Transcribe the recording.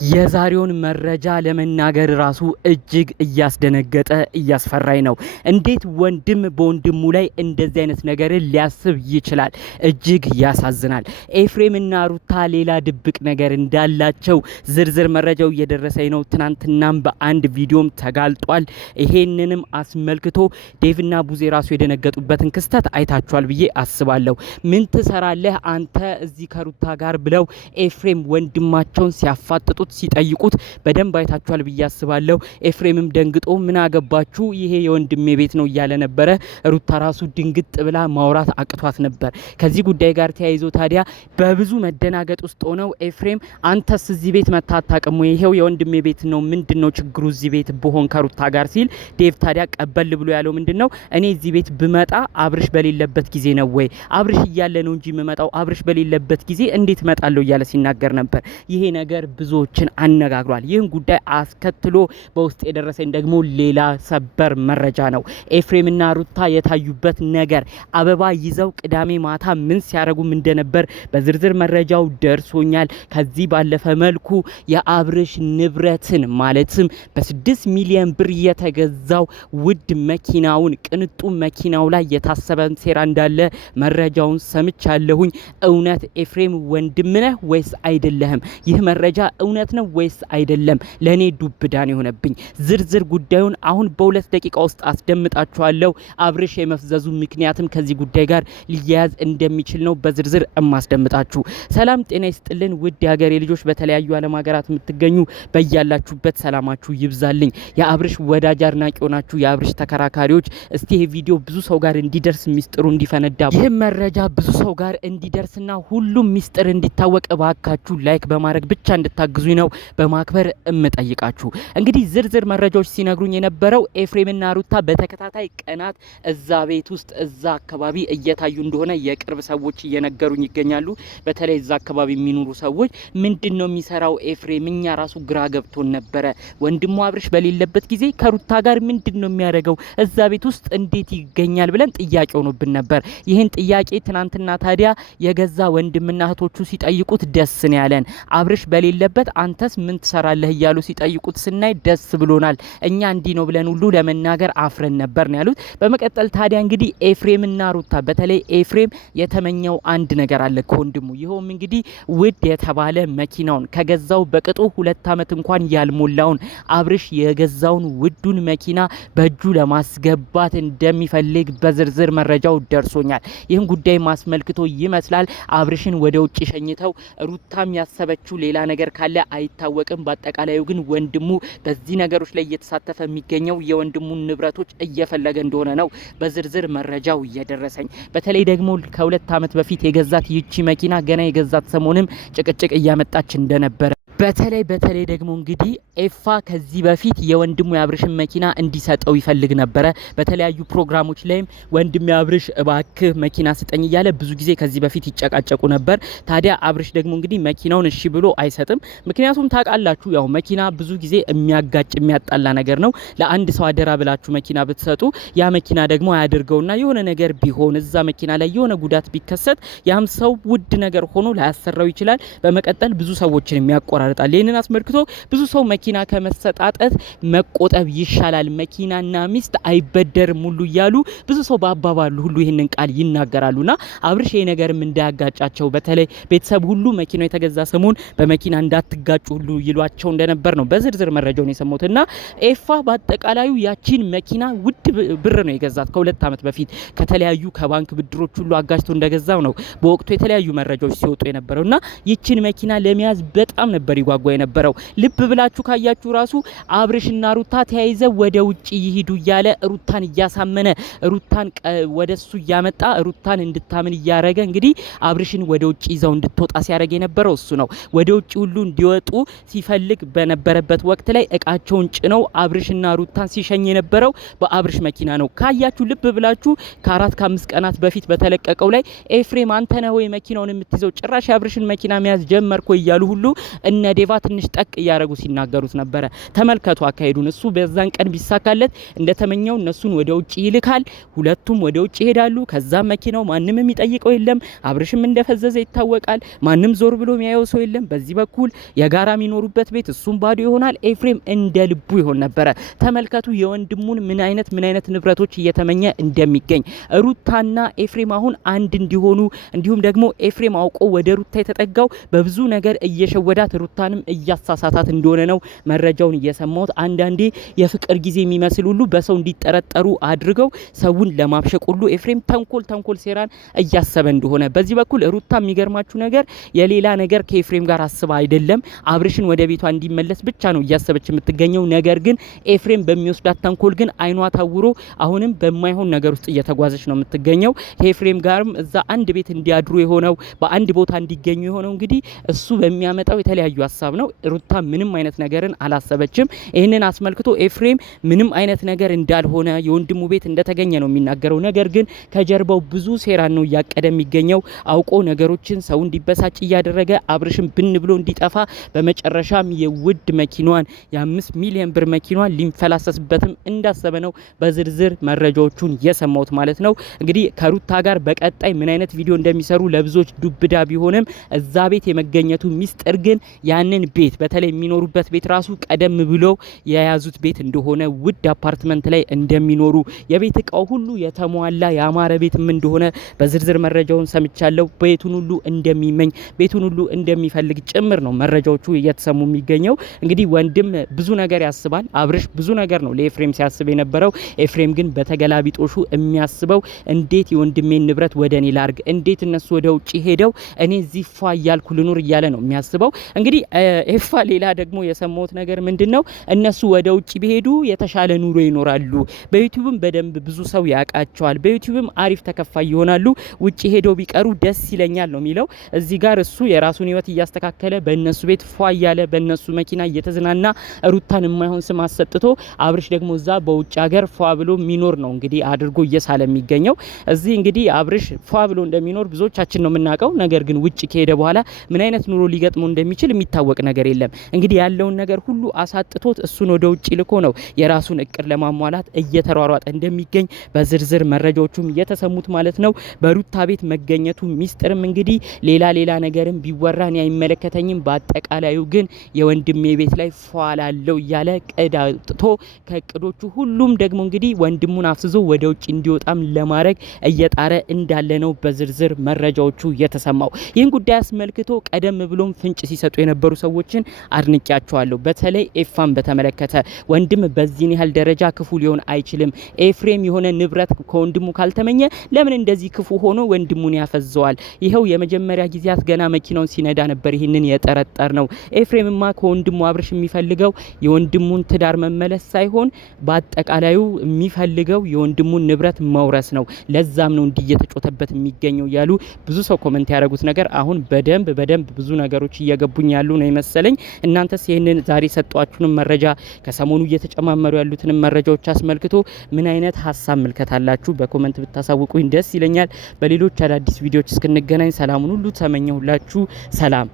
የዛሬውን መረጃ ለመናገር ራሱ እጅግ እያስደነገጠ እያስፈራኝ ነው። እንዴት ወንድም በወንድሙ ላይ እንደዚህ አይነት ነገርን ሊያስብ ይችላል? እጅግ ያሳዝናል። ኤፍሬም እና ሩታ ሌላ ድብቅ ነገር እንዳላቸው ዝርዝር መረጃው እየደረሰኝ ነው። ትናንትናም በአንድ ቪዲዮም ተጋልጧል። ይሄንንም አስመልክቶ ዴቭና ቡዜ ራሱ የደነገጡበትን ክስተት አይታችኋል ብዬ አስባለሁ። ምን ትሰራለህ አንተ እዚህ ከሩታ ጋር ብለው ኤፍሬም ወንድማቸውን ሲያፋጥጡት ሲጠይቁት በደንብ አይታችኋል ብዬ አስባለሁ። ኤፍሬምም ደንግጦ ምን አገባችሁ ይሄ የወንድሜ ቤት ነው እያለ ነበረ። ሩታ ራሱ ድንግጥ ብላ ማውራት አቅቷት ነበር። ከዚህ ጉዳይ ጋር ተያይዞ ታዲያ በብዙ መደናገጥ ውስጥ ሆነው ኤፍሬም አንተስ እዚህ ቤት መታታቀሙ ይሄው የወንድሜ ቤት ነው ምንድነው ችግሩ እዚህ ቤት በሆን ከሩታ ጋር ሲል ዴቭ ታዲያ ቀበል ብሎ ያለው ምንድነው እኔ እዚህ ቤት ብመጣ አብርሽ በሌለበት ጊዜ ነው ወይ አብርሽ እያለ ነው እንጂ የምመጣው አብርሽ በሌለበት ጊዜ እንዴት መጣለው እያለ ሲናገር ነበር። ይሄ ነገር ብዙዎችን አነጋግሯል። ይህን ጉዳይ አስከትሎ በውስጥ የደረሰኝ ደግሞ ሌላ ሰበር መረጃ ነው። ኤፍሬምና ሩታ የታዩበት ነገር አበባ ይዘው ቅዳሜ ማታ ምን ሲያረጉም እንደነበር በዝርዝር መረጃው ደርሶኛል። ከዚህ ባለፈ መልኩ የአብርሽ ንብረትን ማለትም በ6 ሚሊዮን ብር የተገዛው ውድ መኪናውን ቅንጡ መኪናው ላይ የታሰበ ሴራ እንዳለ መረጃውን ሰምቻለሁኝ። እውነት ኤፍሬም ወንድምነህ ወይስ አይደለህም? ይህ መረጃ እውነት ነው ወይስ አይደለም? ለኔ ዱብዳን የሆነብኝ ዝርዝር ጉዳዩን አሁን በ2 ደቂቃ ውስጥ አስደምጣችኋለሁ። አብርሽ የመፍዘዙ ምክንያትም ከዚህ ጉዳይ ጋር ሊያያዝ እንደሚችል ነው በዝርዝር እማስደምጣችሁ። ሰላም ጤና ይስጥልን ውድ የሀገሬ ልጆች፣ በተለያዩ ዓለም ሀገራት የምትገኙ በያላችሁበት ሰላማችሁ ይብዛልኝ። የአብርሽ ወዳጅ አድናቂ ሆናችሁ የአብርሽ ተከራካሪዎች እስቲ ይሄ ቪዲዮ ብዙ ሰው ጋር እንዲደርስ ሚስጥሩ እንዲፈነዳ ይህ መረጃ ብዙ ሰው ጋር እንዲደርስና ሁሉም ሚስጥር እንዲታወቅ እባካችሁ ላይክ በማድረግ ብቻ እንድታግዙኝ ነው በማክበር እምጠይቃችሁ። እንግዲህ ዝርዝር መረጃዎች ሲነግሩኝ የነበረው ኤፍሬምና ሩታ በተከታታይ ቀናት እዛ ቤት ውስጥ እዛ አካባቢ እየታዩ እንደሆነ የቅርብ ሰዎች እየነገሩኝ ይገኛሉ። በተለይ እዛ አካባቢ የሚኖሩ ሰዎች ምንድነው የሚሰራው ኤፍሬም እኛ ራሱ ግራ ገብቶን ነበረ። ወንድሙ አብርሽ በሌለበት ጊዜ ከሩታ ጋር ምንድነው የሚያደርገው እዛ ቤት ውስጥ እንዴት ይገኛል ብለን ጥያቄ ሆኖብን ነበር። ይህን ጥያቄ ትናንትና ታዲያ የገዛ ወንድምና እህቶቹ ሲጠይቁት ደስ ነው ያለን። አብርሽ በሌለበት አንተስ ምን ትሰራለህ እያሉ ሲጠይቁት ስናይ ደስ ብሎናል። እኛ እንዲህ ነው ብለን ሁሉ ለመናገር አፍረን ነበር ነው ያሉት። በመቀጠል ታዲያ እንግዲህ ኤፍሬምና ሩታ በተለይ ኤፍሬም የተመኘው አንድ ነገር አለ ከወንድሙ። ይኸውም እንግዲህ ውድ የተባለ መኪናውን ከገዛው በቅጡ 2 አመት እንኳን ያልሞላውን አብርሽ የገዛውን ውዱን መኪና በእጁ ለማስገባት እንደሚፈልግ በዝርዝር መረጃው ደርሶኛል። ይህን ጉዳይ ማስመልክቶ ይመስላል አብርሽን ወደ ውጭ ሸኝተው ሩታም ያሰበችው ሌላ ነገር ካለ አይታወቅም። በአጠቃላዩ ግን ወንድሙ በዚህ ነገሮች ላይ እየተሳተፈ የሚገኘው የወንድሙን ንብረቶች እየፈለገ እንደሆነ ነው በዝርዝር መረጃው እየደረሰኝ። በተለይ ደግሞ ከ2 አመት በፊት የገዛት ይቺ መኪና ገና የገዛት ሰሞንም ጭቅጭቅ እያመጣች እንደነበረ በተለይ ደግሞ እንግዲህ ኤፋ ከዚህ በፊት የወንድሙ የአብርሽን መኪና እንዲሰጠው ይፈልግ ነበረ። በተለያዩ ፕሮግራሞች ላይም ወንድም የአብርሽ እባክህ መኪና ስጠኝ እያለ ብዙ ጊዜ ከዚህ በፊት ይጨቃጨቁ ነበር። ታዲያ አብርሽ ደግሞ እንግዲህ መኪናውን እሺ ብሎ አይሰጥም። ምክንያቱም ታውቃላችሁ ያው መኪና ብዙ ጊዜ የሚያጋጭ የሚያጣላ ነገር ነው። ለአንድ ሰው አደራ ብላችሁ መኪና ብትሰጡ ያ መኪና ደግሞ አያድርገውና የሆነ ነገር ቢሆን እዛ መኪና ላይ የሆነ ጉዳት ቢከሰት ያም ሰው ውድ ነገር ሆኖ ላያሰራው ይችላል። በመቀጠል ብዙ ሰዎችን የሚያቆራ ይህንን አስመልክቶ ብዙ ሰው መኪና ከመሰጣጠት መቆጠብ ይሻላል፣ መኪናና ሚስት አይበደርም ሁሉ እያሉ ብዙ ሰው በአባባሉ ሁሉ ይህንን ቃል ይናገራሉና አብርሽ ይሄ ነገርም እንዳያጋጫቸው በተለይ ቤተሰብ ሁሉ መኪናው የተገዛ ሰሞን በመኪና እንዳትጋጩ ሁሉ ይሏቸው እንደነበር ነው በዝርዝር መረጃውን የሰሙትና ኤፋ በአጠቃላዩ ያቺን መኪና ውድ ብር ነው የገዛት ከ2 አመት በፊት ከተለያዩ ከባንክ ብድሮች ሁሉ አጋጭቶ እንደገዛው ነው በወቅቱ የተለያዩ መረጃዎች ሲወጡ የነበረውና ይቺን መኪና ለመያዝ በጣም ነበር ጓጓ የነበረው። ልብ ብላችሁ ካያችሁ ራሱ አብርሽና ሩታ ተያይዘው ወደ ውጪ ይሄዱ እያለ ሩታን እያሳመነ ሩታን ወደሱ እያመጣ ሩታን እንድታምን እያረገ እንግዲህ አብርሽን ወደ ውጪ ይዘው እንድትወጣ ሲያረግ የነበረው እሱ ነው። ወደ ውጪ ሁሉ እንዲወጡ ሲፈልግ በነበረበት ወቅት ላይ እቃቸውን ጭነው አብርሽና ሩታን ሲሸኝ የነበረው በአብርሽ መኪና ነው። ካያችሁ ልብ ብላችሁ ከ4 ከ5 ቀናት በፊት በተለቀቀው ላይ ኤፍሬም አንተ ነህ ወይ መኪናውን የምትይዘው ጭራሽ አብርሽን መኪና መያዝ ጀመርኩ እያሉ ሁሉ እነ ዴቫ ትንሽ ጠቅ እያረጉ ሲናገሩት ነበረ። ተመልከቱ አካሄዱን። እሱ በዛን ቀን ቢሳካለት እንደተመኘው እነሱን ወደ ውጭ ይልካል። ሁለቱም ወደ ውጭ ይሄዳሉ። ከዛ መኪናው ማንም የሚጠይቀው የለም። አብርሽም እንደፈዘዘ ይታወቃል። ማንም ዞር ብሎ የሚያየው ሰው የለም። በዚህ በኩል የጋራ የሚኖሩበት ቤት እሱም ባዶ ይሆናል። ኤፍሬም እንደ ልቡ ይሆን ነበረ። ተመልከቱ የወንድሙን ምን አይነት ንብረቶች እየተመኘ እንደሚገኝ። ሩታና ኤፍሬም አሁን አንድ እንዲሆኑ እንዲሁም ደግሞ ኤፍሬም አውቆ ወደ ሩታ የተጠጋው በብዙ ነገር እየሸወዳት ሩታንም እያሳሳታት እንደሆነ ነው መረጃውን እየሰማሁት። አንዳንዴ የፍቅር ጊዜ የሚመስል ሁሉ በሰው እንዲጠረጠሩ አድርገው ሰውን ለማብሸቅ ሁሉ ኤፍሬም ተንኮል ሴራን እያሰበ እንደሆነ። በዚህ በኩል ሩታ የሚገርማችሁ ነገር የሌላ ነገር ከኤፍሬም ጋር አስባ አይደለም፣ አብርሽን ወደ ቤቷ እንዲመለስ ብቻ ነው እያሰበች የምትገኘው። ነገር ግን ኤፍሬም በሚወስዳት ተንኮል ግን አይኗ ታውሮ አሁንም በማይሆን ነገር ውስጥ እየተጓዘች ነው የምትገኘው። ከኤፍሬም ጋርም እዛ አንድ ቤት እንዲያድሩ የሆነው በአንድ ቦታ እንዲገኙ የሆነው እንግዲህ እሱ በሚያመጣው የተለያዩ ሀሳብ ነው። ሩታ ምንም አይነት ነገርን አላሰበችም። ይህንን አስመልክቶ ኤፍሬም ምንም አይነት ነገር እንዳልሆነ የወንድሙ ቤት እንደተገኘ ነው የሚናገረው። ነገር ግን ከጀርባው ብዙ ሴራን ነው እያቀደ የሚገኘው። አውቆ ነገሮችን ሰው እንዲበሳጭ እያደረገ አብርሽን ብን ብሎ እንዲጠፋ በመጨረሻም የውድ መኪናዋን የ5 ሚሊዮን ብር መኪናዋን ሊንፈላሰስበትም እንዳሰበ ነው በዝርዝር መረጃዎቹን የሰማሁት ማለት ነው። እንግዲህ ከሩታ ጋር በቀጣይ ምን አይነት ቪዲዮ እንደሚሰሩ ለብዙዎች ዱብዳ ቢሆንም እዛ ቤት የመገኘቱ ሚስጥር ግን ያንን ቤት በተለይ የሚኖሩበት ቤት ራሱ ቀደም ብሎ የያዙት ቤት እንደሆነ ውድ አፓርትመንት ላይ እንደሚኖሩ የቤት እቃው ሁሉ የተሟላ ያማረ ቤትም እንደሆነ በዝርዝር መረጃውን ሰምቻለሁ። ቤቱን ሁሉ እንደሚመኝ ቤቱን ሁሉ እንደሚፈልግ ጭምር ነው መረጃዎቹ እየተሰሙ የሚገኘው። እንግዲህ ወንድም ብዙ ነገር ያስባል። አብርሽ ብዙ ነገር ነው ለኤፍሬም ሲያስብ የነበረው። ኤፍሬም ግን በተገላቢጦሹ የሚያስበው እንዴት የወንድሜን ንብረት ወደ እኔ ላርግ፣ እንዴት እነሱ ወደ ውጭ ሄደው እኔ እዚህ ፏ እያልኩ ልኑር እያለ ነው የሚያስበው። እንግዲህ ኤፋ ሌላ ደግሞ የሰማሁት ነገር ምንድነው እነሱ ወደ ውጭ ቢሄዱ የተሻለ ኑሮ ይኖራሉ፣ በዩቲዩብም በደንብ ብዙ ሰው ያውቃቸዋል፣ በዩቲዩብም አሪፍ ተከፋይ ይሆናሉ፣ ውጭ ሄደው ቢቀሩ ደስ ይለኛል ነው የሚለው። እዚህ ጋር እሱ የራሱን ህይወት እያስተካከለ በእነሱ ቤት ፏ እያለ በእነሱ መኪና እየተዝናና ሩታን የማይሆን ስም አሰጥቶ አብርሽ ደግሞ እዛ በውጭ ሀገር ፏ ብሎ የሚኖር ነው እንግዲህ አድርጎ እየሳለ የሚገኘው። እዚህ እንግዲህ አብርሽ ፏ ብሎ እንደሚኖር ብዙዎቻችን ነው የምናውቀው። ነገር ግን ውጭ ከሄደ በኋላ ምን አይነት ኑሮ ሊገጥመው እንደሚችል የሚታወቅ ነገር የለም። እንግዲህ ያለውን ነገር ሁሉ አሳጥቶት እሱን ወደ ውጭ ልኮ ነው የራሱን እቅድ ለማሟላት እየተሯሯጠ እንደሚገኝ በዝርዝር መረጃዎቹም እየተሰሙት ማለት ነው። በሩታ ቤት መገኘቱ ሚስጥርም እንግዲህ ሌላ ነገርም ቢወራን አይመለከተኝም፣ በአጠቃላዩ ግን የወንድሜ ቤት ላይ ፏላለው እያለ ቅድ አውጥቶ ከእቅዶቹ ሁሉም ደግሞ እንግዲህ ወንድሙን አፍስዞ ወደ ውጭ እንዲወጣም ለማድረግ እየጣረ እንዳለ ነው በዝርዝር መረጃዎቹ የተሰማው። ይህን ጉዳይ አስመልክቶ ቀደም ብሎም ፍንጭ ሲሰጡ የነበሩ ሰዎችን አድንቂያቸዋለሁ። በተለይ ኤፋን በተመለከተ ወንድም በዚህን ያህል ደረጃ ክፉ ሊሆን አይችልም። ኤፍሬም የሆነ ንብረት ከወንድሙ ካልተመኘ ለምን እንደዚህ ክፉ ሆኖ ወንድሙን ያፈዘዋል? ይኸው የመጀመሪያ ጊዜያት ገና መኪናውን ሲነዳ ነበር ይህንን የጠረጠር ነው። ኤፍሬምማ ከወንድሙ አብርሽ የሚፈልገው የወንድሙን ትዳር መመለስ ሳይሆን በአጠቃላዩ የሚፈልገው የወንድሙን ንብረት መውረስ ነው። ለዛም ነው እንዲህ እየተጮተበት የሚገኘው ያሉ ብዙ ሰው ኮሜንት ያደረጉት ነገር አሁን በደንብ ብዙ ነገሮች እየገቡኝ ያሉ ነው ይመስለኝ። እናንተስ ይህንን ዛሬ ሰጧችሁንም መረጃ ከሰሞኑ እየተጨማመሩ ያሉትንም መረጃዎች አስመልክቶ ምን አይነት ሀሳብ ምልከታላችሁ በኮሜንት ብታሳውቁኝ ደስ ይለኛል። በሌሎች አዳዲስ ቪዲዮዎች እስክንገናኝ ሰላሙን ሁሉ ተመኘሁላችሁ። ሰላም።